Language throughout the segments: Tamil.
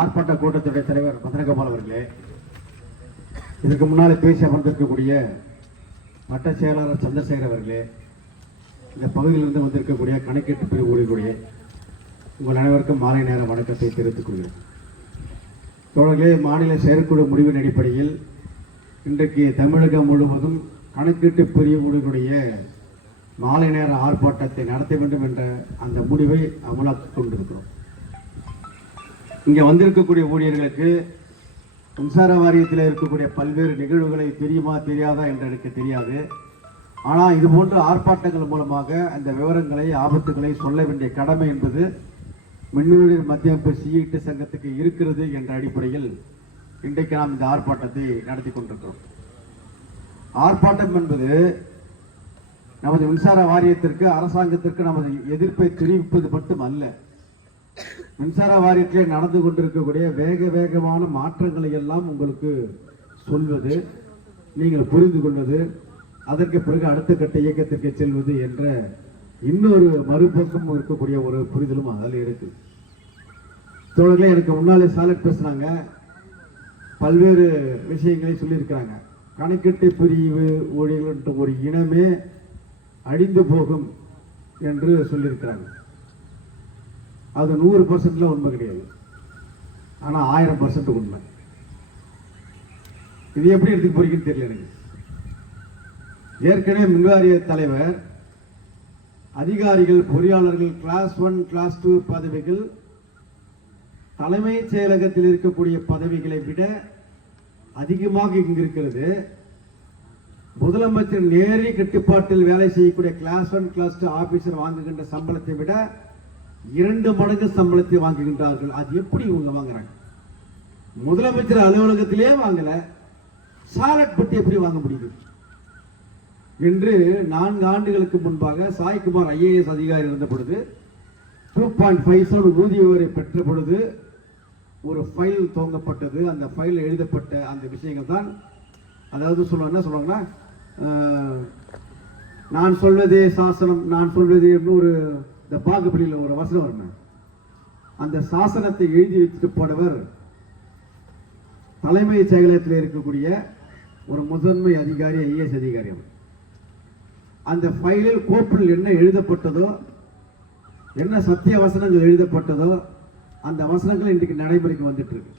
ஆர்ப்பாட்ட கூட்டத்துடைய தலைவர் மதனகோபால் அவர்களே, இதற்கு முன்னாலே பேசி அமர்ந்திருக்கக்கூடிய வட்ட செயலாளர் சந்திரசேகர் அவர்களே, இந்த பகுதியிலிருந்து வந்திருக்கக்கூடிய கணக்கீட்டு பிரிவு ஊழியர்களுடைய உங்கள் அனைவருக்கும் மாலை நேர வணக்கத்தை தெரிவித்துக் கொள்கிறேன். தோழர்களே, மாநில செயற்குழு முடிவின் அடிப்படையில் இன்றைக்கு தமிழகம் முழுவதும் கணக்கீட்டு பிரிவு ஊழியர்களுடைய மாலை நேர ஆர்ப்பாட்டத்தை நடத்த வேண்டும் என்ற அந்த முடிவை அமலாக்கிக் கொண்டிருக்கிறோம். இங்கே வந்திருக்கக்கூடிய ஊழியர்களுக்கு மின்சார வாரியத்தில் இருக்கக்கூடிய பல்வேறு நிகழ்வுகளை தெரியுமா தெரியாதா என்று எனக்கு தெரியாது. ஆனால் இது போன்ற ஆர்ப்பாட்டங்கள் மூலமாக அந்த விவரங்களை, ஆபத்துகளை சொல்ல வேண்டிய கடமை என்பது மின்னூழியர் மத்திய அமைப்பு சிஐடி சங்கத்துக்கு இருக்கிறது என்ற அடிப்படையில் இன்றைக்கு நாம் இந்த ஆர்ப்பாட்டத்தை நடத்தி கொண்டிருக்கிறோம். ஆர்ப்பாட்டம் என்பது நமது மின்சார வாரியத்திற்கு, அரசாங்கத்திற்கு நமது எதிர்ப்பை தெரிவிப்பது மட்டும் அல்ல, மின்சார வாரியத்திலே நடந்து கொண்டிருக்கக்கூடிய வேகமான மாற்றங்களை எல்லாம் உங்களுக்கு சொல்வது, நீங்கள் புரிந்து கொள்வது, அதற்கு பிறகு அடுத்த கட்ட இயக்கத்திற்கு செல்வது என்ற இன்னொரு மறுபக்கம் இருக்கக்கூடிய ஒரு புரிதலும் அதில் இருக்கு. தோழர்களே, எனக்கு முன்னாலே சாலட் பேசுனாங்க, பல்வேறு விஷயங்களை சொல்லியிருக்கிறாங்க. கணக்கீட்டு பிரிவு ஊழியர்கள் ஒரு இனமே அழிந்து போகும் என்று சொல்லியிருக்கிறாங்க. அது 100% உண்மை கிடையாது, ஆனால் 1000% உண்மை. இது எப்படி எடுத்துக்க போறீங்கன்னு தெரியல எனக்கு. ஏற்கனவே மின்வாரிய தலைவர், அதிகாரிகள், பொறியாளர்கள் கிளாஸ் 1 கிளாஸ் 2 பதவிகள் தலைமைச் செயலகத்தில் இருக்கக்கூடிய பதவிகளை விட அதிகமாக இங்கு இருக்கிறது. முதலமைச்சர் நேரடி கட்டுப்பாட்டில் வேலை செய்யக்கூடிய கிளாஸ் 1 கிளாஸ் 2 ஆபீசர் வாங்குகின்ற சம்பளத்தை விட 2 மடங்கு சம்பளத்தை வாங்குகின்றார்கள். அது எப்படி இவங்க வாங்குறாங்க? முதலமைச்சர் அலுவலகத்திலே வாங்கல, சாலட் பட்டி எப்படி வாங்க முடியுது என்று 4 ஆண்டுகளுக்கு முன்பாக சாய்குமார் IAS அதிகாரி இருந்த பொழுது 2.5 ஊதிய உயர்வை பெற்ற பொழுது ஒரு ஃபைல் துவங்கப்பட்டது. அந்த ஃபைல் எழுதப்பட்ட அந்த விஷயங்கள் தான், அதாவது என்ன சொல்லுவாங்கன்னா, நான் சொல்வதே சாசனம், நான் சொல்வதே ஒரு இந்த பாகுபலியில் ஒரு வசனம் வரணும். அந்த சாசனத்தை எழுதி வைத்துட்டு போனவர் தலைமை செயலகத்தில் இருக்கக்கூடிய ஒரு முதன்மை அதிகாரி, IAS அதிகாரி. அந்த ஃபைலில் கோப்பில் என்ன எழுதப்பட்டதோ, என்ன சத்திய வசனங்கள் எழுதப்பட்டதோ, அந்த வசனங்கள் இன்றைக்கு நடைமுறைக்கு வந்துட்டு இருக்கு.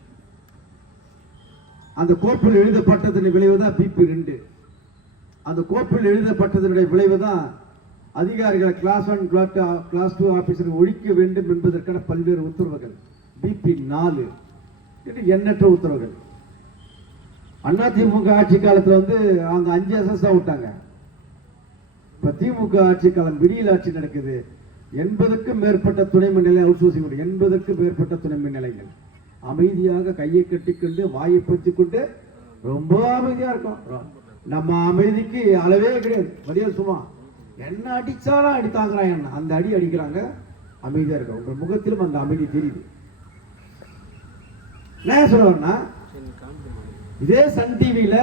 அந்த கோப்பில் எழுதப்பட்டதன் விளைவுதான் BP2. அந்த கோப்பில் எழுதப்பட்டதனுடைய விளைவுதான் அதிகாரிகள் கிளாஸ் 1 கிளாஸ் 2 ஆபீசர்கள் ஒழிக்க வேண்டும் என்பதற்கான பல்வேறு உத்தரவுகள், BP4 எண்ணற்ற உத்தரவுகள். அதிமுக ஆட்சி காலத்தில் அவங்க 5 SS விட்டாங்க. இப்ப திமுக ஆட்சி காலம், விடியல் ஆட்சி நடக்குது. 80க்கும் மேற்பட்ட துணை மின் நிலையம் அவுட் சோர்சிங், 80க்கும் மேற்பட்ட துணை மின் நிலையங்கள் அமைதியாக கையை கட்டிக்கொண்டு வாயை பற்றிக்கொண்டு ரொம்ப அமைதியா இருக்கும். நம்ம அமைதிக்கு அளவே கிடையாது. வடிவல் சும்மா என்ன அடிச்சாலும் அடித்தாங்கிறாங்க, என்ன அந்த அடி அடிக்கிறாங்க, அமைதியா இருக்கும். உங்க முகத்திலும் அந்த அமைதி தெரியுது. என்ன சொல்றேன்னா, இதே சன் டிவியில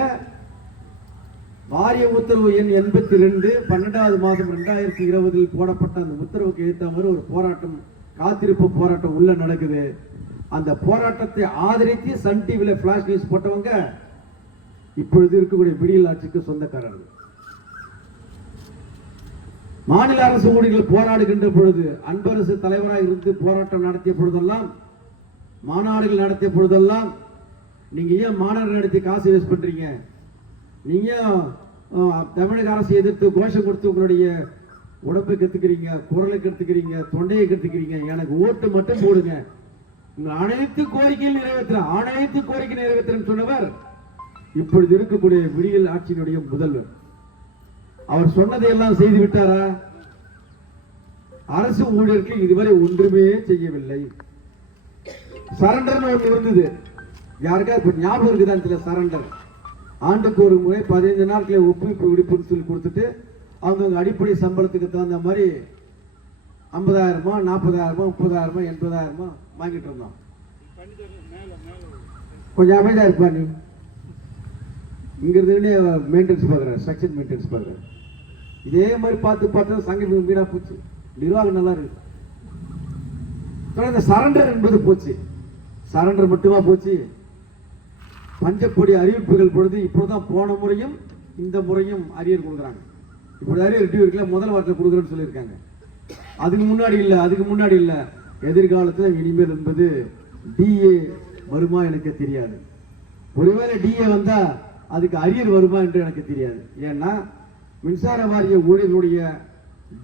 வாரிய உத்தரவு எண் 82 12வது மாதம் 2020 போடப்பட்ட அந்த உத்தரவுக்கு ஏற்ற மாதிரி ஒரு போராட்டம், காத்திருப்பு போராட்டம் உள்ள நடக்குது. அந்த போராட்டத்தை ஆதரித்து சன் டிவியில பிளாஷ் நியூஸ் போட்டவங்க இப்பொழுது இருக்கக்கூடிய விடியல் ஆட்சிக்கு சொந்தக்காரர்கள். மாநில அரசு ஊழியர்கள் போராடுகின்ற பொழுது, அன்பரசு தலைவராக இருந்து போராட்டம் நடத்திய பொழுதெல்லாம், மாநாடுகள் நடத்திய பொழுதெல்லாம், நீங்க ஏன் மாநாடு நடத்தி காசு வேஸ்ட் பண்றீங்க, நீங்க தமிழக அரசு எதிர்த்து கோஷம் கொடுத்து உங்களுடைய உடம்பை கத்துக்கிறீங்க, குரலை கத்துக்கிறீங்க, தொண்டையை கத்துக்கிறீங்க, எனக்கு ஓட்டு மட்டும் போடுங்க, உங்கள் அனைத்து கோரிக்கைகள் நிறைவேற்ற, அனைத்து கோரிக்கை நிறைவேற்ற சொன்னவர் இப்பொழுது இருக்கக்கூடிய விடியல் ஆட்சியினுடைய முதல்வர். அவர் சொன்னதை எல்லாம் செய்து விட்டாரா? அரசு ஊழியர்கள் இதுவரை ஒன்றுமே செய்யவில்லை. சரண்டர் ஒன்று இருந்தது, யாருக்கா ஞாபகம் இருக்குதான்? சரண்டர் ஆண்டுக்கு ஒரு முறை 15 நாட்களை ஒப்புவிப்பு விடுப்புன்னு சொல்லி கொடுத்துட்டு அவங்க அடிப்படை சம்பளத்துக்கு தகுந்த மாதிரி 50,000, 40,000, 30,000, 80,000 வாங்கிட்டு இருந்தோம். கொஞ்சம் அமைதியா இருப்பா நீ. இங்க இருந்து மெயின்டெனன்ஸ் பார்க்குறேன், ஸ்ட்ரக்சர் மெயின்டெனன்ஸ் பார்க்குறேன். இதே மாதிரி பார்த்து சங்கம் வீணா போச்சு, நிர்வாகம் நல்லா இருக்கு. இந்த சரண்டர் என்பது போச்சு. சரண்டர் மட்டுமா போச்சு? பஞ்சப்பொடி அறிவிப்புகள் பொழுது இப்போதான் போன முறையும் இந்த முறையும் அரியர் கொடுக்குறாங்க. இப்படி அரியர் ரிவ்யூ இருக்குல்ல, முதல் வாரத்தில் கொடுக்குறேன்னு சொல்லியிருக்காங்க. அதுக்கு முன்னாடி இல்லை எதிர்காலத்தில் இனிமேல் என்பது டிஏ வருமா எனக்கு தெரியாது. ஒருவேளை டிஏ வந்தா அதுக்கு அரியர் வருமா என்று எனக்கு தெரியாது. ஏன்னா மின்சார வாரிய ஊழியர்களுடைய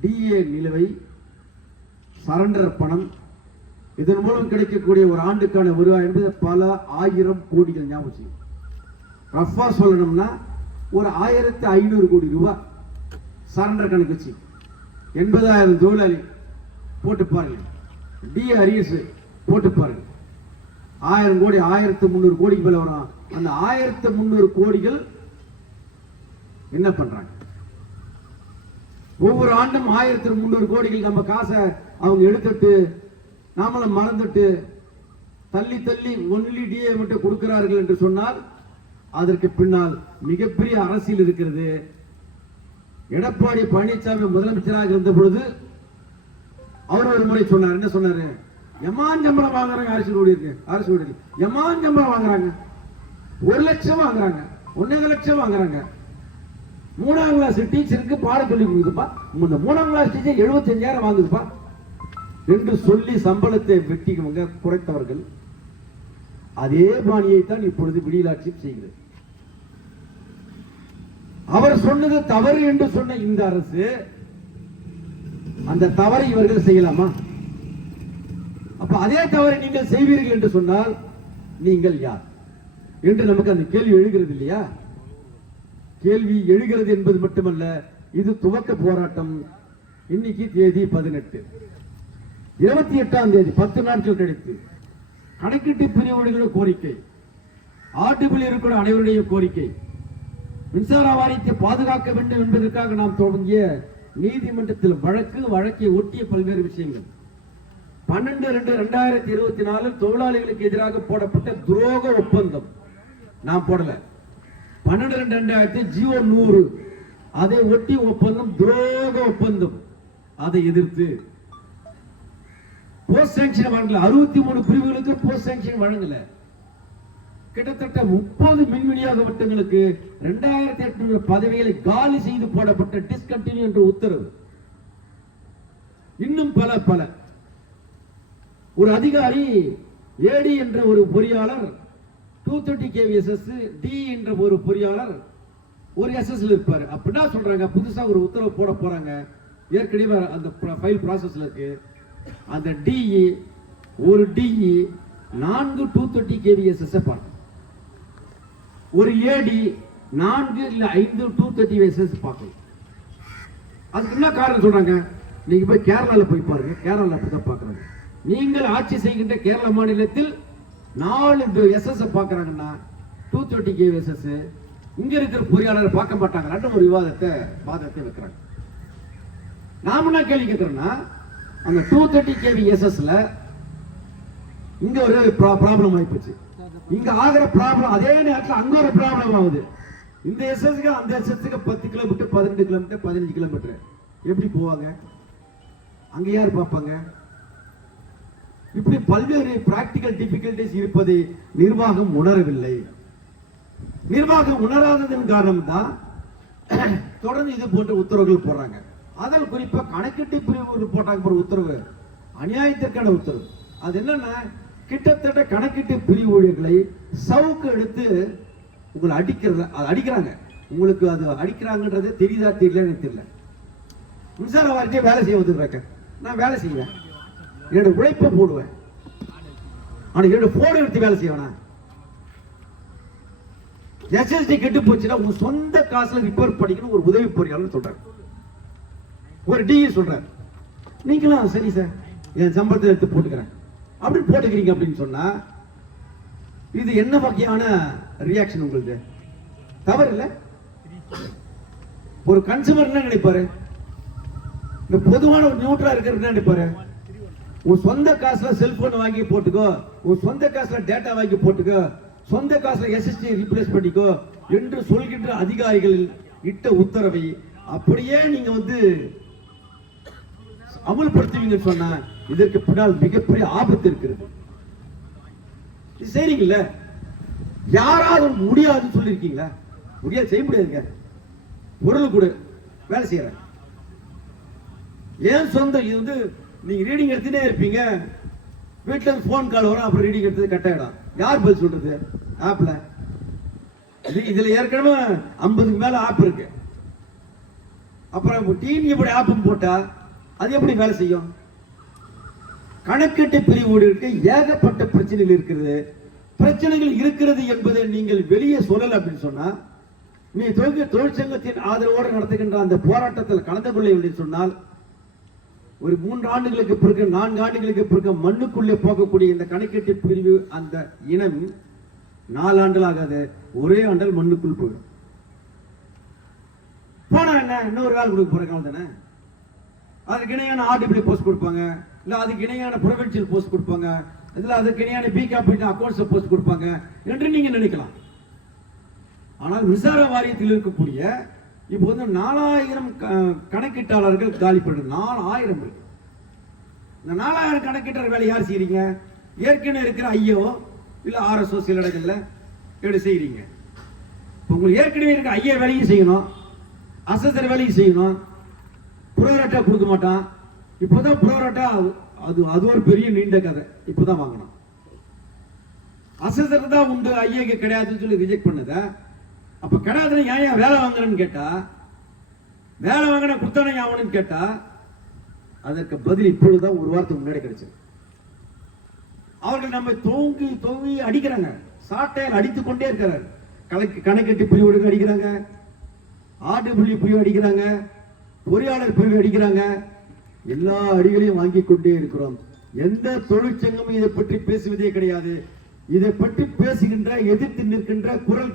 டிஏ நிலுவை, சரண்டர் பணம், இதன் மூலம் கிடைக்கக்கூடிய ஒரு ஆண்டுக்கான வருவாய் என்பது பல ஆயிரம் கோடிகள். ஞாபகம் ரஃபா சொல்லணும்னா ஒரு 1500 கோடி ரூபாய் சரண்டர் கணக்கு வச்சு 80,000 தொழிலாளி போட்டு பாருங்க. டிஏ அரியர்ஸ் போட்டு பாருங்க. 1000 கோடி 1300 கோடிக்கு மேல வரும். அந்த 1300 கோடிகள் என்ன பண்றாங்க? ஒவ்வொரு ஆண்டும் 1300 கோடிகள் நம்ம காசை அவங்க எடுத்துட்டு நாமளும் மறந்துட்டு தள்ளி தள்ளி ஒன்லி டிஏ மட்டும் கொடுக்கிறார்கள் என்று சொன்னால் அதற்கு பின்னால் மிகப்பெரிய அரசியல் இருக்கிறது. எடப்பாடி பழனிசாமி முதலமைச்சராக இருந்த பொழுது அவர் ஒரு முறை சொன்னார். என்ன சொன்னாரு? எமான் சம்பளம் வாங்குறாங்க அரசு ஊழியர்கள், எமான் சம்பளம் வாங்குறாங்க, 1 லட்சம் வாங்குறாங்க, 1.5 லட்சம் வாங்குறாங்க. 3ஆம் கிளாஸ் டீச்சருக்கு பாடம் சொல்லி கொடுக்குதுப்பா, இந்த 3ஆம் கிளாஸ் டீச்சர் 75,000 வாங்குதுப்பா என்று சொல்லி சம்பளத்தை வெட்டிங்க குறைத்தவர்கள் அதே பாணியை தான் இப்பொழுது விடியலாட்சி செய்கிறது. அவர் சொன்னது தவறு என்று சொன்ன இந்த அரசு அந்த தவறை இவர்கள் செய்யலாமா? அப்ப அதே தவறை நீங்கள் செய்வீர்கள் என்று சொன்னால் நீங்கள் யார் என்று நமக்கு அந்த கேள்வி எழுகிறது இல்லையா? கேள்வி எழுகிறது என்பது மட்டுமல்ல, இது துவக்க போராட்டம். இன்னைக்கு தேதி 18, 28ஆம் தேதி 10 நாட்கள் கழித்து கணக்கீட்டு பிரிவுடைய கோரிக்கை, ஆட்டுப்பில் இருக்கிற அனைவருடைய கோரிக்கை, மின்சார வாரியத்தை பாதுகாக்க வேண்டும் என்பதற்காக நாம் தொடங்கிய நீதிமன்றத்தில் வழக்கை ஒட்டிய பல்வேறு விஷயங்கள். 12/2/2024 தொழிலாளிகளுக்கு எதிராக போடப்பட்ட துரோக ஒப்பந்தம் நாம் போடல. 12/2/2000 ஜியோ 100 அதை ஒட்டி ஒப்பந்தம், துரோக ஒப்பந்தம். அதை எதிர்த்து போஸ்ட் சாங்ஷன் வழங்கல. 63 பிரிவுகளுக்கு போஸ்ட் சாங்ஷன் வழங்கல. கிட்டத்தட்ட 30 மின் விநியோக வட்டங்களுக்கு 2800 பதவிகளை காலி செய்து போடப்பட்ட டிஸ்கண்டினியூ என்ற உத்தரவு. இன்னும் பல ஒரு அதிகாரி ஏடி என்ற ஒரு பொறியாளர் 230 kVSS, டி என்ற ஒரு பொறியாளர் ஒரு எஸ்எஸ்ல இருப்பாரு. அப்படின்னா சொல்றாங்க புதுசா ஒரு உத்தரவு போட போறாங்க. ஏற்கனவே அந்த ஃபைல் ப்ராசஸ்ல இருக்கு. அந்த டிஇ ஒரு டிஇ 4 230 kVSS பார்க்கணும். ஒரு ஏடி 4 இல்ல 5 230 பார்க்கணும். அதுக்கு என்ன காரணம் சொல்றாங்க? நீங்க போய் கேரளால போய் பாருங்க. கேரளால அப்படிதான் பார்க்கறாங்க. நீங்கள் ஆட்சி செய்கின்ற கேரள மாநிலத்தில் 4 எஸ்எஸ் பார்க்கறாங்கன்னா 230 kVSS இங்க இருக்கிற பொறியாளர் பார்க்க மாட்டாங்க. ஒரு வாதத்தை வைக்கிறாங்க. நாம என்ன கேள்வி கேட்கிறோம்னா, அந்த 230 kVSSல இங்க ஒரு ப்ராப்ளம் ஆயிப்போச்சு. இங்க ஆகிற ப்ராப்ளம் அதே நேரத்தில் அங்க ஒரு ப்ராப்ளம் ஆகுது. இந்த எஸ்எஸ்க்கு அந்த எஸ்எஸ்க்கு 10 கிலோமீட்டர், 12 கிலோமீட்டர், 15 கிலோமீட்டர் எப்படி போவாங்க? அங்க யார் பார்ப்பாங்க? இப்படி பல்வேறு பிராக்டிகல் டிஃபிகல்டிஸ் இருப்பதை நிர்வாகம் உணரவில்லை. நிர்வாகம் உணராததன் காரணம் தான் தொடர்ந்து இது போன்ற உத்தரவுகள் போடுறாங்க. அதில் குறிப்பா கணக்கீட்டு பிரிவு போட்டாங்க ஒரு உத்தரவு, அநியாயத்திற்கான உத்தரவு. அது என்னன்னா, கிட்டத்தட்ட கணக்கீட்டு பிரிவு ஊழியர்களை சவுக்கு எடுத்து உங்களை அடிக்கிறாங்க. உங்களுக்கு அது அடிக்கிறாங்கன்றது தெரியுதா தெரியல எனக்கு தெரியல. மின்சார வாரியத்தை வேலை செய்ய வந்துருக்க, நான் வேலை செய்வேன், என்னோட உழைப்பை போடுவேன், ஆனா என்னோட போன் எடுத்து வேலை செய்வேனா? எஸ்எஸ்டி கெட்டு போச்சுன்னா உங்க சொந்த காசுல ரிப்பேர் பண்ணிக்கணும் ஒரு உதவி பொறியாளர் சொல்றாரு, ஒரு டிஇ சொல்றாரு. நீங்களும் சரி சார் என் சம்பளத்தை எடுத்து போட்டுக்கிறேன் அப்படி போட்டுக்கிறீங்க அப்படின்னு சொன்னா இது என்ன வகையான ரியாக்ஷன் உங்களுக்கு? தவறு இல்ல? ஒரு கன்சூமர் என்ன நினைப்பாரு? இந்த பொதுவான ஒரு நியூட்ரா இருக்கிறது நினைப்பாரு, உன் சொந்த காசுல செல்போன் வாங்கி போட்டுக்கோ, உன் சொந்த காசுல டேட்டா வாங்கி போட்டுக்கோ, சொந்த காசுல எஸ்எஸ்டி ரீப்ளேஸ் பண்ணிக்கோ என்று சொல்கின்ற அதிகாரிகள் இட்ட உத்தரவை அப்படியே நீங்க அமல்படுத்துவீங்க சொன்னா இதற்கு பின்னால் மிகப்பெரிய ஆபத்து இருக்கிறது. இது செய்றீங்கல்ல, யாராவது முடியாதுன்னு சொல்லியிருக்கீங்களா? முடியாது, செய்ய முடியாதுங்க. பொருள் கூட வேலை செய்யறேன். ஏன் சொந்தம் இது வந்து நீங்க ரீடிங் எடுத்துட்டே இருப்பீங்க, வீட்டுல போன் கால் வரும், அப்புறம் ரீடிங் எடுத்தது கட் ஆயிடும். யார் பதில் சொல்றது? ஆப்ல இதுல ஏற்கனவே 50க்கு மேல ஆப் இருக்கு. அப்புறம் டிவி எப்படி ஆப்பும் போட்டா அது எப்படி வேலை செய்யும்? கணக்கெட்டு பிரிவோடு இருக்க ஏகப்பட்ட பிரச்சனைகள் இருக்கிறது. பிரச்சனைகள் இருக்கிறது என்பதை நீங்கள் வெளியே சொல்லல அப்படின்னு சொன்னா, நீ தொழிற்சங்கத்தின் ஆதரவோடு நடத்துகின்ற அந்த போராட்டத்தில் கலந்து கொள்ள என்று சொன்னால், ஒரு 3 ஆண்டுகளுக்கு பிறகு 4 ஆண்டுகளுக்கு பிறகு மண்ணுக்குள்ளே போகக்கூடிய இந்த கணக்கெட்டு பிரிவு அந்த இனம் 4 ஆண்டுகள் ஆகாது, ஒரே ஆண்டல் மண்ணுக்குள் போயிடும். போனா என்ன, இன்னொரு வேலை கொடுக்க போற காலம் தானே. அதுக்கு இணையான ஆர்டிபிள் போஸ்ட் கொடுப்பாங்க, இல்ல அதுக்கு இணையான ப்ரொவின்சியல் போஸ்ட் கொடுப்பாங்க, இதுல அதுக்கு இணையான பி கேபிட்டல் அக்கௌண்ட்ஸ் போஸ்ட் கொடுப்பாங்க என்று நீங்க நினைக்கலாம். ஆனால் மின்சார வாரியத்தில் இருக்கக்கூடிய இப்போ வந்து 4000 கணக்கீட்டாளர்கள் காலி பண்ணுறது. 4000 பேர். இந்த 4000 கணக்கீட்டாளர் வேலை யார் செய்யறீங்க? ஏற்கனவே இருக்கிற ஐயோ இல்ல ஆர்எஸ்ஓ சில இடங்கள்ல எப்படி செய்யறீங்க? உங்களுக்கு ஏற்கனவே இருக்க ஐயா வேலையும் செய்யணும், அசசர் வேலையும் செய்யணும். புரோராட்டா கொடுக்க மாட்டான். இப்போதான் புரோராட்டா, அது ஒரு பெரிய நீண்ட கதை. இப்போதான் வாங்கணும். அசசர் தான் உண்டு, ஐயாக்கு கிடையாதுன்னு சொல்லி ரிஜெக்ட் பண்ணத. அப்ப கிடையாதுன்னு ஏன் வேலை வாங்குறேன்னு கேட்டா, வேலை வாங்கின குத்தானே ஆகணும்னு கேட்டா, அதற்கு பதில் இப்பொழுதுதான் ஒரு வாரத்துக்கு முன்னாடி கிடைச்சது. அவர்கள் நம்ம தொங்கி அடிக்கிறாங்க, சாட்டையால் அடித்துக் கொண்டே இருக்கிறார். கணக்கெட்டு பிரிவுகள் அடிக்கிறாங்க, ஆர்டிபிள்யூ பிரிவு அடிக்கிறாங்க, பொறியாளர் பிரிவு அடிக்கிறாங்க. எல்லா அடிகளையும் வாங்கி கொண்டே இருக்கிறோம். எந்த தொழிற்சங்கமும் இதை பற்றி பேசுவதே கிடையாது. இதை பற்றி பேசுகின்ற, எதிர்த்து நிற்கின்ற, குரல்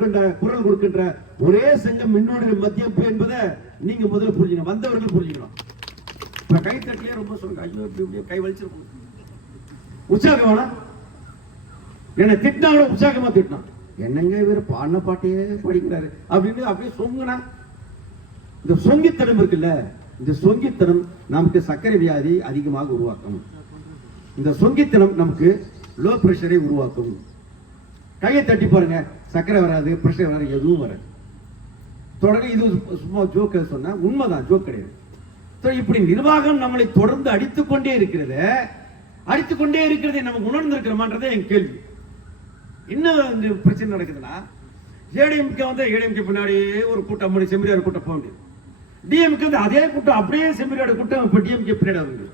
கொடுக்கின்ற ஒரே சங்கம் மின்னோடு மத்தியம் என்பதை நீங்க முதல்ல புரிஞ்சுக்கணும், வந்தவர்கள் புரிஞ்சுக்கணும். இப்ப கை தட்டிலே ரொம்ப சொல்லுங்க, ஐயோ இப்படி கை வலிச்சிருக்கணும், உற்சாகம் வேணா. என்ன திட்டினா உற்சாகமா திட்டினான், என்னங்க இவர் பாடின பாட்டையே படிக்கிறாரு அப்படின்னு அப்படியே சொங்குனா. இந்த சொங்கித்தனம் இருக்குல்ல, இந்த சொங்கித்தனம் நமக்கு சர்க்கரை வியாதி அதிகமாக உருவாக்கும். இந்த சொங்கித்தனம் நமக்கு லோ பிரஷரை உருவாக்கும். கையை தட்டி பாருங்க, சர்க்கரை வராது, பிரஷர் வராது, எதுவும் வராது. தொடர்ந்து இது சும்மா ஜோக்க சொன்னா உண்மைதான், ஜோக் கிடையாது. இப்படி நிர்வாகம் நம்மளை தொடர்ந்து அடித்துக்கொண்டே இருக்கிறது நமக்கு உணர்ந்து இருக்கிறோமான்றதே என் கேள்வி. என்ன பிரச்சனை நடக்குதுன்னா, ஏடிஎம்கே வந்து ஏடிஎம்கே பின்னாடியே ஒரு கூட்டம் மணி செம்பிரியார் கூட்டம் போக முடியும். டிஎம்கே வந்து அதே கூட்டம் அப்படியே செம்பிரியார் கூட்டம் இப்ப டிஎம்கே பின்னாடி வந்து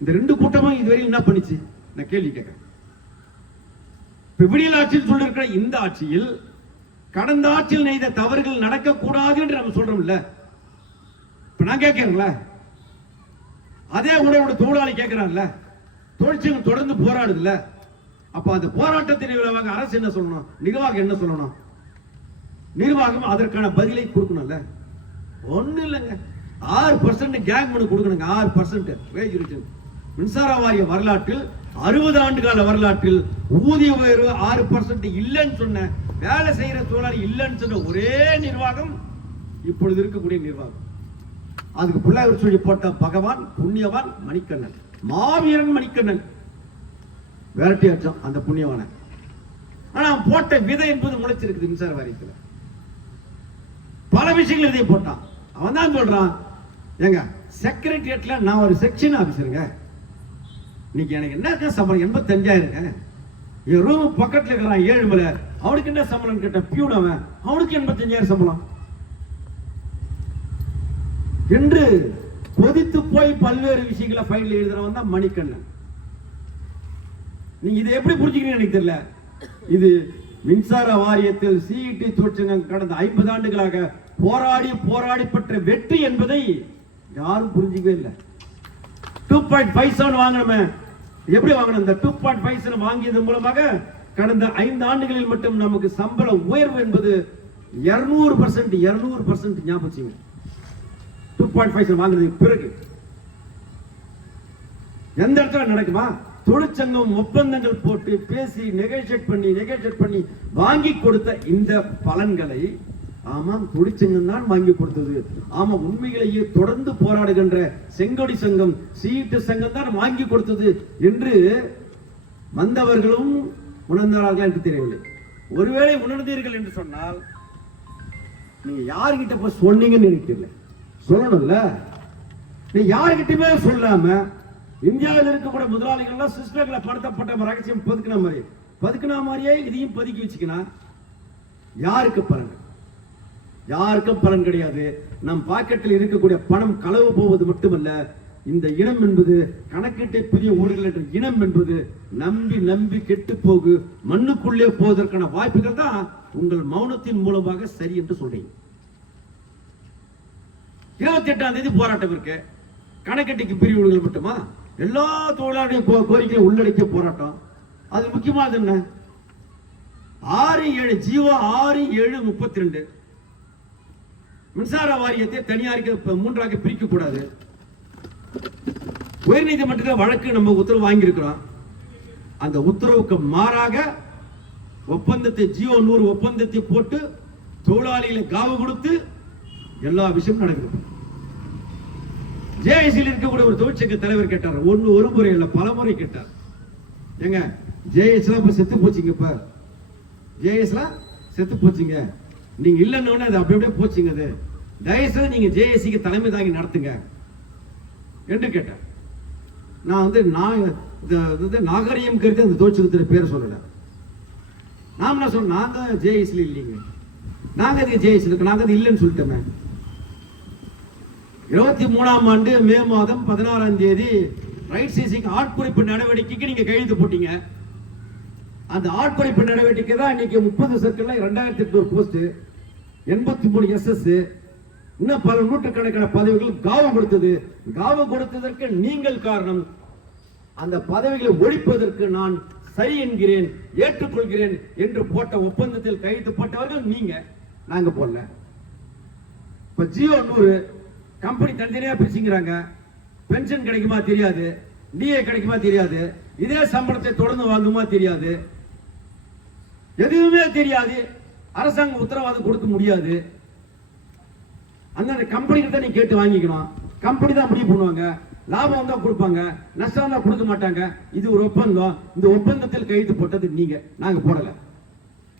இந்த 2 கூட்டமும் இதுவரையும் என்ன பண்ணிச்சு நான் கேள்வி கேட்கிறேன். இப்ப விடியல் ஆட்சியில் சொல்லிருக்கிற இந்த ஆட்சியில் கடந்த ஆட்சியில் நெய்த தவறுகள் நடக்கக்கூடாது என்று நம்ம சொல்றோம்ல. இப்ப நான் கேட்கிறேன்ல, அதே உணவோட தொழிலாளி கேட்கிறான்ல, தொழிற்சங்கம் தொடர்ந்து போராடுதுல்ல. அப்ப அந்த போராட்டத்தின் விளைவாக அரசு என்ன சொல்லணும், நிர்வாகம் என்ன சொல்லணும்? நிர்வாகம் அதற்கான பதிலை கொடுக்கணும்ல. ஒண்ணு இல்லைங்க, 6% கேங் மனு கொடுக்கணுங்க. 6% வேஜ் ரிட்டர்ன். மின்சார வாரிய வரலாற்றில் 60 ஆண்டு கால வரலாற்றில் ஊதிய உயர்வு 6% இல்லைன்னு சொன்ன, வேலை செய்யற தொழிலாளி இல்லைன்னு சொன்ன ஒரே நிர்வாகம் இப்பொழுது இருக்கக்கூடிய நிர்வாகம். அதுக்கு பிள்ளையார் சொல்லி போட்ட பகவான் புண்ணியவான் மணிக்கண்ணன், மாவீரன் மணிக்கண்ணன். விரட்டி அடிச்சோம் அந்த புண்ணியவான. ஆனா போட்ட விதை என்பது முளைச்சிருக்குது மின்சார வாரியத்தில். பல விஷயங்கள் இதை போட்டான். அவன் தான் சொல்றான், ஏங்க செக்ரட்டரியேட்ல நான் ஒரு செக்ஷன் ஆபீசருங்க, இன்னைக்கு எனக்கு என்ன சம்பளம் 85,000. என் ரூம் பக்கத்துல இருக்கிறான் 7 மலை, அவனுக்கு என்ன சம்பளம் கேட்ட பியூன், அவனுக்கு 85,000 சம்பளம் என்று கொதித்து போய் பல்வேறு விஷயங்களை ஃபைல்ல எழுதுறவன் தான் மணிக்கண்ணன். நீங்க இதை எப்படி புரிஞ்சுக்கிறீங்க எனக்கு தெரியல. இது மின்சார வாரியத்தில் சிஇடி தொழிற்சங்கம் கடந்த 50 ஆண்டுகளாக போராடி பெற்ற வெற்றி என்பதை யாரும் புரிஞ்சுக்கவே இல்லை. 2.57 வாங்கணுமே, எப்படி வாங்கணும்? இந்த 2.57 வாங்கியது மூலமாக கடந்த 5 ஆண்டுகளில் மட்டும் நமக்கு சம்பள உயர்வு என்பது 200% ஞாபகம். 2.57 வாங்கினதுக்கு பிறகு எந்த இடத்துல நடக்குமா? தொழிற்சங்கம் ஒப்பந்தங்கள் போட்டு பேசி நெகோசியேட் பண்ணி வாங்கி கொடுத்த இந்த பலன்களை, ஆமாம் தொழிற்சங்கம் தான் வாங்கி கொடுத்தது, ஆமா உண்மையிலேயே தொடர்ந்து போராடுகின்ற செங்கொடி சங்கம், சீட்டு சங்கம் தான் வாங்கி கொடுத்தது என்று வந்தவர்களும் உணர்ந்தார்கள் என்று தெரியவில்லை. ஒருவேளை உணர்ந்தீர்கள் என்று சொன்னால் நீங்க யாருகிட்ட போய் சொன்னீங்கன்னு எனக்கு தெரியல. சொல்லணும்ல, நீ யாருகிட்டயுமே சொல்லாம இந்தியாவில் இருக்கக்கூடிய முதலாளிகள்லாம் சிஸ்டர்களை படுத்தப்பட்ட ரகசியம் பதுக்கின மாதிரியே இதையும் பதுக்கி வச்சுக்கணும். யாருக்கு பலன்? யாருக்கும் பலன் கிடையாது. நம் பாக்கெட்டில் இருக்கக்கூடிய பணம் களவு போவது மட்டுமல்ல, இந்த இனம் என்பது கணக்கிட்ட பெரிய ஊர்கள் என்ற இனம் என்பது நம்பி நம்பி கெட்டு போகு மண்ணுக்குள்ளே போவதற்கான வாய்ப்புகள் தான் உங்கள் மௌனத்தின் மூலமாக சரி என்று சொல்றீங்க. 28ஆம் தேதி போராட்டம் இருக்கு. கணக்கெட்டிக்கு பிரிவுகள் மட்டுமா? எல்லா தொழிலாளர்களுடைய கோரிக்கையை உள்ளடக்கிய போராட்டம். அது முக்கியமானது என்ன? 6/7 ஜீவோ 6/7/32 மின்சார வாரியத்தை தனியாருக்கு 3ஆக பிரிக்க கூடாது. உயர்நீதிமன்றத்தில் வழக்கு நம்ம உத்தரவு வாங்கியிருக்கிறோம். அந்த உத்தரவுக்கு மாறாக ஒப்பந்தத்தை ஜியோ 100 ஒப்பந்தத்தை போட்டு தொழிலாளிகளை காவு கொடுத்து எல்லா விஷயமும் நடக்குது. ஜேஏசியில் இருக்கக்கூடிய ஒரு தொழிற்சங்க தலைவர் கேட்டார். ஒரு முறை இல்ல பல முறை கேட்டார். ஏங்க ஜேஏசிலாம் செத்து போச்சுங்க, இப்ப ஜேஏசிலாம் செத்து போச்சுங்க, நீங்க இல்லைன்னு அது அப்படி அப்படியே போச்சுங்க, அது தயவுசெய்து நீங்க ஜேஏசிக்கு தலைமை தாங்கி நடத்துங்க என்று கேட்டார். நான் நாகரிகம் கருத்து அந்த தொழிற்சங்கத்தின் பேரை சொல்லல. நாம என்ன சொல்றோம்? நாங்க ஜேஏசியில் இல்லைங்க, நாங்க அதுக்கு ஜேஏசி இருக்கு, நாங்க அது இல்லைன்னு சொல்லிட்டோமே. 23ஆம் ஆண்டு மே மாதம் 16ஆம் தேதி ரைட் சீசிங் ஆட்குறைப்பு நடவடிக்கைக்கு நீங்க கையெழுத்து போட்டீங்க. அந்த ஆட்குறைப்பு நடவடிக்கை தான் இன்னைக்கு 30 சர்க்கிள்ல 2800 போஸ்ட், 83 SS, இன்னும் பல நூற்றுக்கணக்கான பதவிகள் காவு கொடுத்தது. காவு கொடுத்ததற்கு நீங்கள் காரணம். அந்த பதவிகளை ஒழிப்பதற்கு நான் சரி என்கிறேன், ஏற்றுக்கொள்கிறேன் என்று போட்ட ஒப்பந்தத்தில் கையெழுத்து போட்டவர்கள் நீங்க, நாங்க போடல. இப்ப ஜியோ 100 கம்பெனி தனித்தனியா பிரிச்சுங்கிறாங்க. பென்ஷன் கிடைக்குமா தெரியாது, டிஏ கிடைக்குமா தெரியாது, இதே சம்பளத்தை தொடர்ந்து வாங்குமா தெரியாது, எதுவுமே தெரியாது. அரசாங்கம் உத்தரவாதம் கொடுக்க முடியாது. அந்த கம்பெனிக்கு தான் நீ கேட்டு வாங்கிக்கணும். கம்பெனி தான் முடிவு பண்ணுவாங்க. லாபம் தான் கொடுப்பாங்க, நஷ்டம் தான் கொடுக்க மாட்டாங்க. இது ஒரு ஒப்பந்தம். இந்த ஒப்பந்தத்தில் கையெழுத்து போட்டது நீங்க, நாங்க போடல.